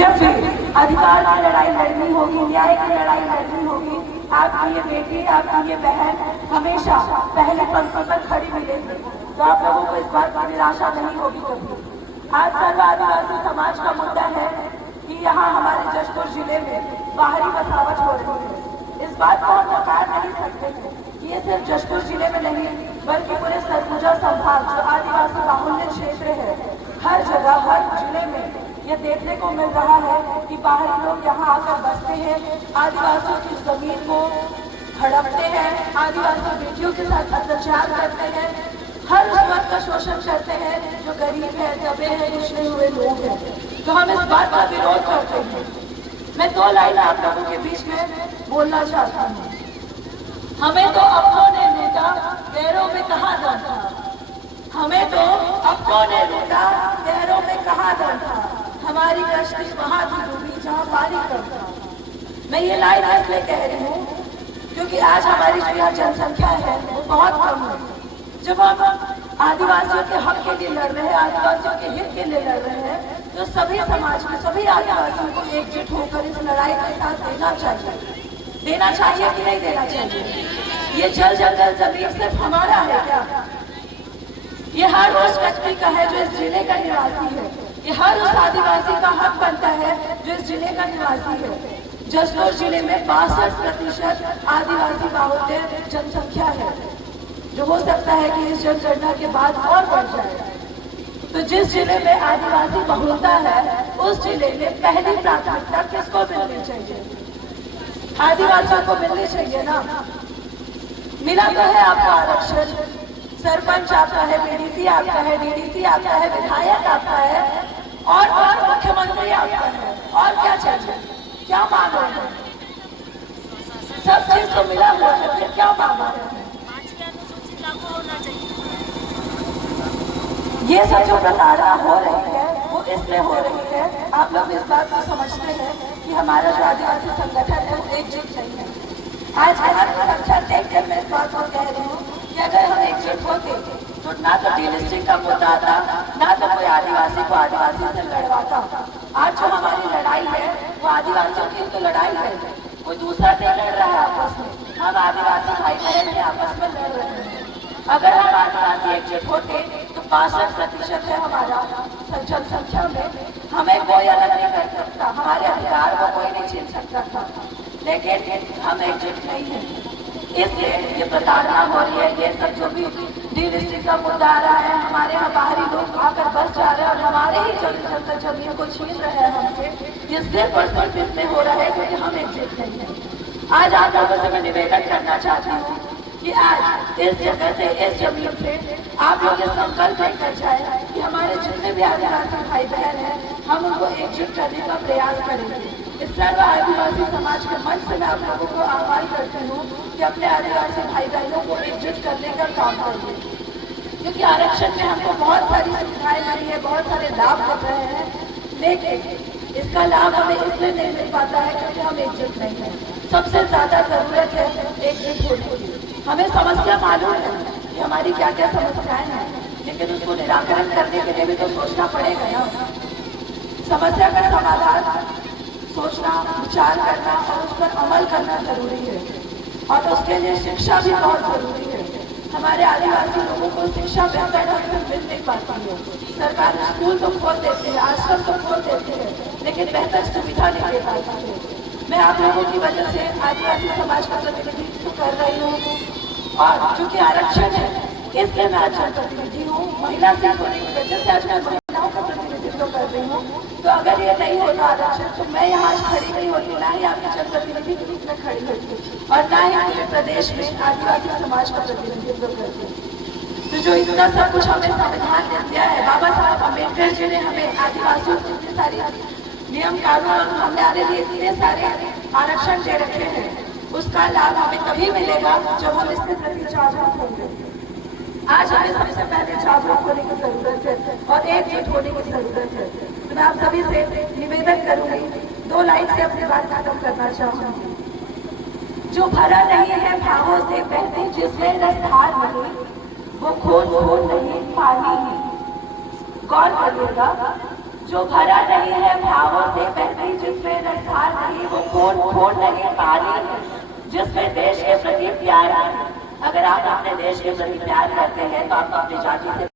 जब भी अधिकार की लड़ाई लड़नी होगी, न्याय की लड़ाई लड़नी होगी, आपकी ये बेटी, आपकी ये बहन हमेशा पहले पंक्ति पर खड़ी मिलेगी। तो आप लोगों को इस बात की निराशा नहीं होगी कभी। आज सर्व आदिवासी समाज का मुद्दा है कि यहाँ हमारे जशपुर जिले में बाहरी बसावट हो रही है। इस बात को हम नकार नहीं सकते हैं कि ये सिर्फ जशपुर जिले में नहीं बल्कि पूरे सरगुजा संभाग जो आदिवासी बाहुल्य क्षेत्र है, हर जगह हर जिले में ये देखने को मिल रहा है कि बाहरी लोग यहाँ आकर बसते हैं, आदिवासियों की जमीन को हड़पते हैं, आदिवासी बेटियों के साथ अत्याचार करते हैं, हर वर्ग का शोषण करते हैं, जो गरीब है, दबे हैं, पिछड़े हुए लोग हैं। तो हम इस बात का विरोध करते हैं। मैं 2 लाइन आप लोगों के बीच में बोलना चाहता हूँ। हमें तो अपनों ने लूटा, गैरों में कहाँ दम था। हमें तो अपनों ने लूटा, गैरों में कहाँ दम था। हमारी कश्ती वहां थी डूबी जहाँ पानी कम था। मैं ये लाइन इसलिए कह रही हूँ क्योंकि आज हमारी जो यहाँ जनसंख्या है वो बहुत कम है। जब हम आदिवासियों के हक के लिए लड़ रहे हैं, आदिवासियों के हित के लिए लड़ रहे हैं, तो सभी समाज में सभी आदिवासियों को एकजुट होकर इस लड़ाई का साथ देना चाहिए कि नहीं देना चाहिए। ये जल जंगल जमीन सिर्फ हमारा है क्या? ये हर उस व्यक्ति का है जो इस जिले का निवासी है। ये हर उस आदिवासी का हक बनता है जो इस जिले का निवासी है। जशपुर जिले में 62% आदिवासी बाहुल्य जनसंख्या है, जो हो सकता है कि इस जनगणना के बाद और बढ़ जाए। तो जिस जिले में आदिवासी बहुलता है उस जिले में पहली प्राथमिकता किसको मिलनी चाहिए? आदिवासियों को मिलनी चाहिए ना। मिला तो है आपको आरक्षण, सरपंच आपका है, बीडीसी आपका है, डीडीसी आपका है, विधायक आपका है और मुख्यमंत्री आपका है। और क्या चाहिए? क्या मांग रहे हैं? सब चीज तो मिला हुआ है, फिर क्या मांग रहे हैं? ये सब जो प्रताड़ना हो रही है वो इसलिए हो रही है, आप लोग इस बात को समझते हैं कि हमारा जो आदिवासी संगठन है वो एकजुट नहीं है। आज हमारी संख्या देखकर मैं इस बात को कह रही हूँ कि अगर हम एकजुट होते तो ना तो डीलिस्टिंग का मुद्दा आता, ना तो कोई आदिवासी को आदिवासी से लड़वाता। आज जो हमारी लड़ाई है वो आदिवासियों की तो लड़ाई है, कोई दूसरा नहीं लड़ रहा है आपस में। हम आदिवासी भाई बहन आपस में लड़ रहे हैं। अगर हम आदिवासी एकजुट होते तो 62% है हमारा जनसंख्या में, हमें कोई अलग नहीं कर सकता, हमारे अधिकार को कोई नहीं छीन सकता था। लेकिन हम एकजुट नहीं है, इसलिए ये प्रताड़ना हो रही है। ये सब जो भी डीलिस्टिंग का मुद्दा आ रहा है, हमारे यहाँ बाहरी लोग आकर बस जा रहे हैं और हमारे ही जमीन को छीन रहे हैं हमसे, ये सिर्फ और सिर्फ इसमें हो रहा है क्योंकि हम एकजुट नहीं है। आज आप लोगों से मैं निवेदन करना चाहती हूँ कि आज इस जगह से, इस जमीन से आप लोग ये संकल्प कर जाए कि हमारे जितने भी आदिवासी भाई बहन हैं हम उनको एकजुट करने का प्रयास करेंगे। इस सर्व आदिवासी समाज के मंच से मैं आप लोगों को आह्वान करती हूँ कि अपने आदिवासी भाई बहनों को एकजुट करने का काम करेंगे, क्योंकि आरक्षण में हमको बहुत सारी सुविधाएं मिली है, बहुत सारे लाभ मिल रहे हैं, लेकिन इसका लाभ हमें इसलिए नहीं मिल पाता है क्योंकि हम एकजुट नहीं है। सबसे ज्यादा जरूरत है एकजुट होने की। हमें समस्या मालूम है कि हमारी क्या क्या समस्याएं हैं, लेकिन उसको निराकरण करने के लिए भी तो सोचना पड़ेगा ना। समस्या का समाधान सोचना, विचार करना और उस पर अमल करना जरूरी है, और उसके लिए शिक्षा भी बहुत जरूरी है। हमारे आदिवासी लोगों को शिक्षा बेहतर ढंग से मिल नहीं पाती है। सरकार स्कूल तो खोल देती है, आश्रम तो खोल देती है, लेकिन बेहतर सुविधा नहीं दे पाती है। मैं आप लोगों की वजह से आदिवासी समाज का प्रतिनिधित्व कर रही हूँ, और चूंकि आरक्षण है इसलिए मैं आज प्रतिनिधि हूँ। महिला सीट होने की वजह से आज मैं महिलाओं का प्रतिनिधित्व कर रही हूँ। तो अगर ये नहीं होता आरक्षण तो मैं यहाँ आज खड़ी नहीं होती, ना ही आपकी जनप्रतिनिधि के रूप में खड़ी होती और ना ही पूरे प्रदेश में आदिवासी समाज का प्रतिनिधित्व करती। तो जो इतना सब कुछ हमें संविधान ने दिया है, बाबा साहब अम्बेडकर जी ने हमें आदिवासियों को इतनी सारी नियम कानून हमारे लिए इतने सारे आरक्षण दे रखे हैं, उसका लाभ हमें तभी मिलेगा जब हम इसके प्रति जागरूक होंगे। आज हमें सबसे पहले जागरूक होने की जरूरत है और एकजुट होने की जरूरत है। तो मैं आप सभी से निवेदन करूंगी, 2 लाइन से अपनी बात खत्म करना चाहूंगी। जो भरा नहीं है भावों से बहती जिसमें रसधार नहीं, वो खून खून नहीं पानी ही। गौर करिएगा, जो भरा नहीं है भावों से बहती फूट नहीं खाली जिसमें देश के प्रति प्यार है। अगर आप अपने देश के प्रति प्यार करते हैं तो आप अपनी जाति से